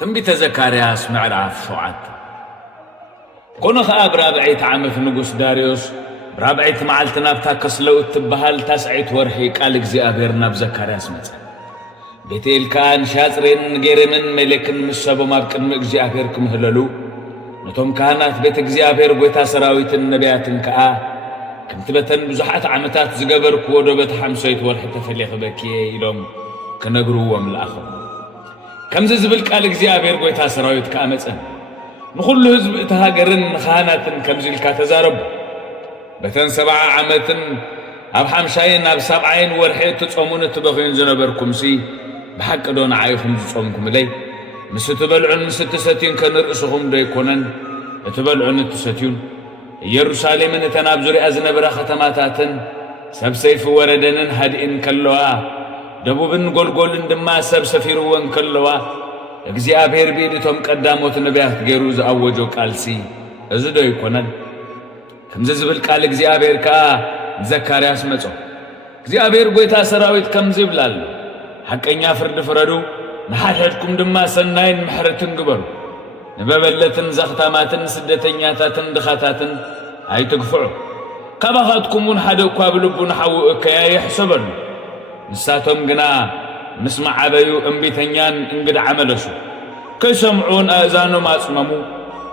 تنبيت زكرياس معرف شوعت كونه خاب رابعيت عام في نقص داريوس رابعيت معلتنا بتاكسلو تبهال تسعيت ورحي قال እግዚአብሔርና بزكرياس መጽ ቤቴል ካን ሻጽሬን ገረምን መለክን ምሰቦ ማብቅን እግዚአብሔር ክምህለሉ ነቶም ካህናት ቤተ እግዚአብሔር ጎይታ ሰራዊትን ነቢያትን ከአ ከምትበተን ብዙሓት ዓመታት ዝገበርኩ ወደ ቤት 50 ወርሕ ተፈልኸ በኪየ ኢሎም ከነግሩዎም ለአኸም ከምዚ ዝብል ቃል እግዚአብሔር ጎይታ ሰራዊት ከአመፀን ንኹሉ ህዝብ እተሃገርን ካህናትን ከምዚልካ ተዛረቡ በተን 70 ዓመትን ኣብ 50 ናብ 70 ወርሕ ተጾሙን ተበኺን ዝነበርኩም ሲ بحق دون عايخم تصومكم لي مستبلعن مستساتين كنرئسهم ديكونن اتبلعن التساتين يروساليم تناب زري ازنبرا ختماتاتن سب سيف وردنن هدئن كلوا دبوبن غلغولن دما سب سفيرون كلوا እግዚአብሔር ቢድቶም ቀዳሞት ነቢያት ገይሩ ዘአወጆ ቃልሲ እዚ ደይኮነን ከምዚ ዝብል ቃል እግዚአብሔር ካ ዘካርያስ መጾ እግዚአብሔር ጎይታ ሰራዊት ከምዚ ይብላል حقኛ ፍርድ ፍረዱ ንሓድሕድኩም ድማ ሰናይን ምሕረትን ግበሩ ንበበለትን ዘኽታማትን ስደተኛታትን ድኻታትን ኣይትግፍዑ ካባኻትኩምን ሓደ እኳ ብልቡን ሓውእከያ ይሕሰበሉ ንሳቶም ግና ምስ መዓበዩ እምቢተኛን እንግዳ ዓመለሱ ከይሰምዑን ኣእዛኖም ኣጽመሙ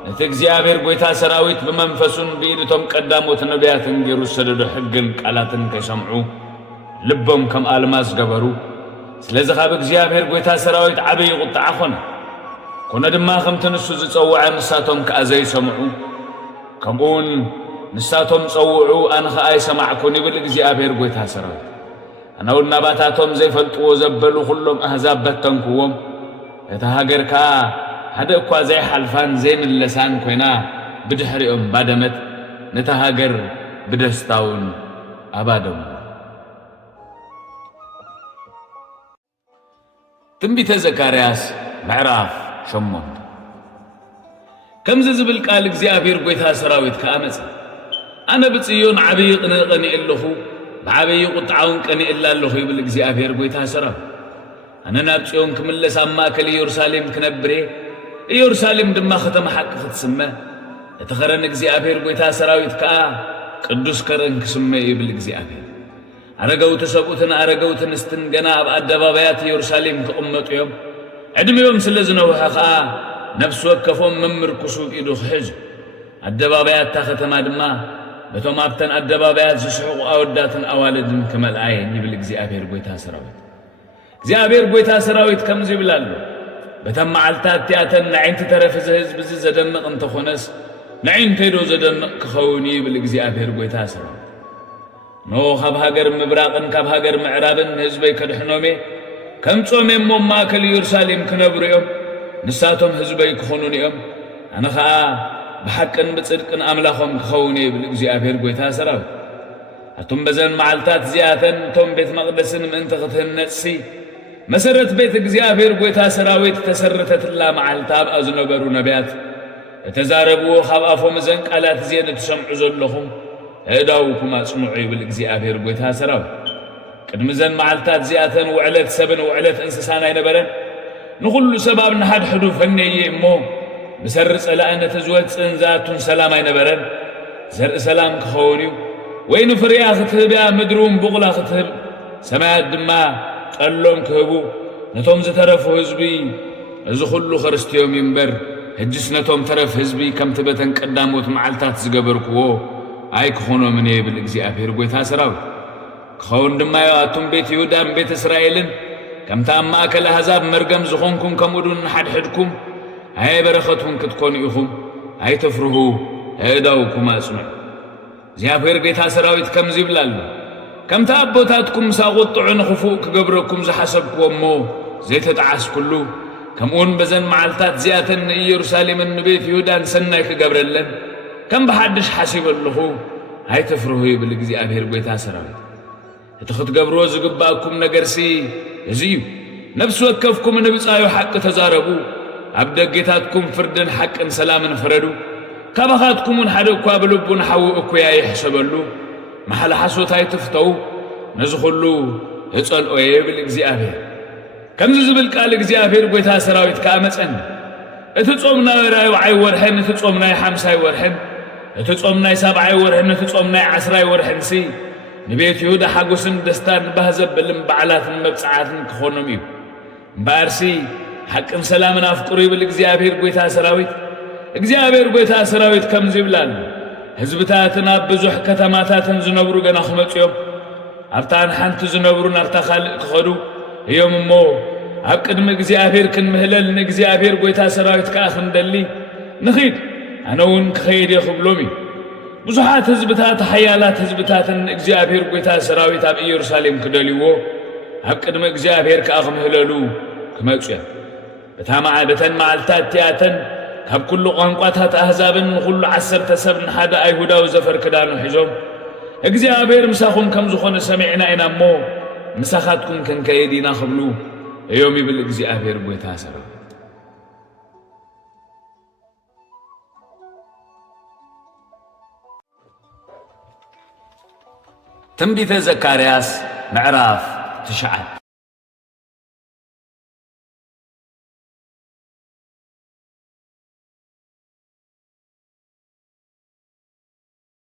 ነቲ እግዚአብሔር ጎይታ ሰራዊት ብመንፈሱን ብኢድቶም ቀዳሞት ነቢያትን ገይሩ ሰደዶ ሕግን ቃላትን ከይሰምዑ ልቦም ከም ኣልማዝ ገበሩ ስለዚ ካብ እግዚአብሔር ጎይታ ሰራዊት ዓበይ ቁጣዕ ኾነ ኮነ ድማ ከምቲ ንሱ ዝጸውዐ ንሳቶም ከኣዘይ ሰምዑ ከምኡን ንሳቶም ጸውዑ ኣነ ኣይሰማዕኩን ይብል እግዚአብሔር ጎይታ ሰራዊት ኣነው ናባታቶም ዘይፈልጥዎ ዘበሉ ኩሎም ኣህዛብ በተንክዎም እታ ሃገር ከ ሓደ እኳ ዘይሓልፋን ዘይምለሳን ኮይና ብድሕሪኦም ባደመት ነታ ሃገር ብደስታውን ኣባደሙ تنبيت زكرياس معراف شمون كمز زبل قال እግዚአብሔር ጎይታ ሰራዊት ከአመጽ አነ በጽዮን ዓበይ ቅነቀኒ ኢለኹ بعبي ቁጣውን ቀኒ ኢላለኹ ይብል እግዚአብሔር ጎይታ ሰራዊት አነ ናብ ጽዮን ክምለስ አማከል ኢየሩሳሌም ክነብሬ ኢየሩሳሌም ድማ ከተማ ሐቅ ክትስመ የተኸረን እግዚአብሔር ጎይታ ሰራዊት ከ ቅዱስ ከረን ክስመ ይብል እግዚአብሔር አረጋው ተሰቁትን አረጋውትን እስተን ገና በአደባባያት ኢየሩሳሌም ተቀመጡ ይም ዕድሜዮም ስለዝነው ሐኻ ነፍስ ወከፎም መምርኩሱ ኢዱ ኸዝ አደባባያት ተኸተማ ድማ በተማብተን አደባባያት ዝስሑ አወዳትን አዋለድን ከመልአይ ይብል እግዚአብሔር ጎይታ ሰራዊት እግዚአብሔር ጎይታ ሰራዊት ከምዚ ይብላል በተማዓልታት ያተን ለዓይንት ተረፈ ህዝብ ዘደንቅ እንተኾነስ ለዓይንት ሄዶ ዘደንቅ ከኸውን ይብል እግዚአብሔር ጎይታ ሰራዊት نو خاب هاجر مبراقن كاب هاجر معرابن حزبي كدحنومي كم صوم يمما كل يرساليم كنبريهم نساتهم حزبي كخونونيهم انا خا بحقن بصدقن املاخهم كخوني بالእግዚአብሔር ጎይታ ሰራው አቱም በዘን ማልታት ዚያተን ቶም ቤት መቅደስን እንተ ከተነሲ መሰረት ቤት እግዚአብሔር ጎይታ ሰራዊት ተሰረተትላ ማልታብ አዝነበሩ ነቢያት ተዛረቡ ኻባፎም ዘን ቃላት ዜነ ተሰምዑ ዘለኹም እዳውኩም አጽኑዑ ይብል እግዚአብሔር ጎይታ ሰራው ቅድም ዘን ማልታት ዚያተን ወዕለት ሰብን ወዕለት እንስሳን አይነበረን ንኹሉ ሰባብ ንሓድሕዱ ፈነየ እሞ بسر سلامة زوج سنزاتون سلام أي نبرن زر سلام كخونيو وين فريا ختب يا مدروم بغلا ختب سماء الدماء قلهم كهبو نتوم زترف حزبي زخلو خرستيوم ينبر هجسنتهم ترف حزبي كم تبتن قداموت معلتات زغبركو اي كخونو من يبل እግዚአብሔር ጎይታ ሰራው ከውን دما ياتم بيت يهودا بيت اسرائيلن كم تام اكل احزاب مرغم زخونكم كمودون حدحدكم اي برختكم كتكونوا يخم اي تفرحوا هداوكم اسمع እግዚአብሔር ጎይታ ሰራዊት كم زيبلال كم تابوتاتكم ساقطعن خفوك قبركم زحسبكم زي تتعاس كله كمون بزن معلتات زياتن يروساليم بيت يهودا سناي كقبرلن كم بحدش حاسب له هاي تفرحوا بالእግዚአብሔር ጎይታ ሰራዊት እትخت قبرو زغباكم نغرسي ازيو نفس وكفكم نبصايو حق تزاربو ابدغيتاتكم فردن حقن سلامن فردو كبخاتكم حدكوا بلبون حوؤكو يا يحسبلو محل حسوت هاي تفتو نزخلو يصلوا بالእግዚአብሔር كم زبل قال እግዚአብሔር ጎይታ ሰራዊት ካመፀን እትጾምና ራይ ወርሕን እትጾምና 50 ወርሕን እትጾምና 70 ወርሕን እትጾምና 10 ወርሕን ሲ ንቤት ይሁዳ ሓጎስን ደስታን ባህዘብልን በዓላትን መብጽዓትን ክኾኖም እዩ እምበኣርሲ ሓቅን ሰላምን ኣፍቅሩ ይብል እግዚአብሔር ጎይታ ሰራዊት እግዚአብሔር ጎይታ ሰራዊት ከምዚ ይብላል ህዝብታትን ኣብ ብዙሕ ከተማታትን ዝነብሩ ገና ክመጽዮም ኣብታን ሓንቲ ዝነብሩ ናብታ ካልእ ክኸዱ እዮም እሞ ኣብ ቅድሚ እግዚአብሔር ክንምህለል ንእግዚአብሔር ጎይታ ሰራዊት ከዓ ክንደሊ ንኺድ ኣነ እውን ክኸይድ የኽብሎም እዩ ብዙሓት ህዝብታት ሓያላት ህዝብታትን እግዚአብሔር ጎይታ ሰራዊት ኣብ ኢየሩሳሌም ክደልይዎ ኣብ ቅድሚ እግዚአብሔር ከዓ ክምህለሉ ክመጹ እዮም በታ መዓልተን መዓልታት እቲኣተን ካብ ኩሉ ቋንቋታት ኣሕዛብን ኩሉ 10 ሰብ ንሓደ ኣይሁዳዊ ዘፈር ክዳኑ ሒዞም እግዚአብሔር ምሳኹም ከም ዝኾነ ሰሚዕና ኢና እሞ ምሳኻትኩም ክንከይድ ኢና ክብሉ እዮም ይብል እግዚአብሔር ጎይታ ሰራዊት ትንቢተ ዘካርያስ ምዕራፍ 9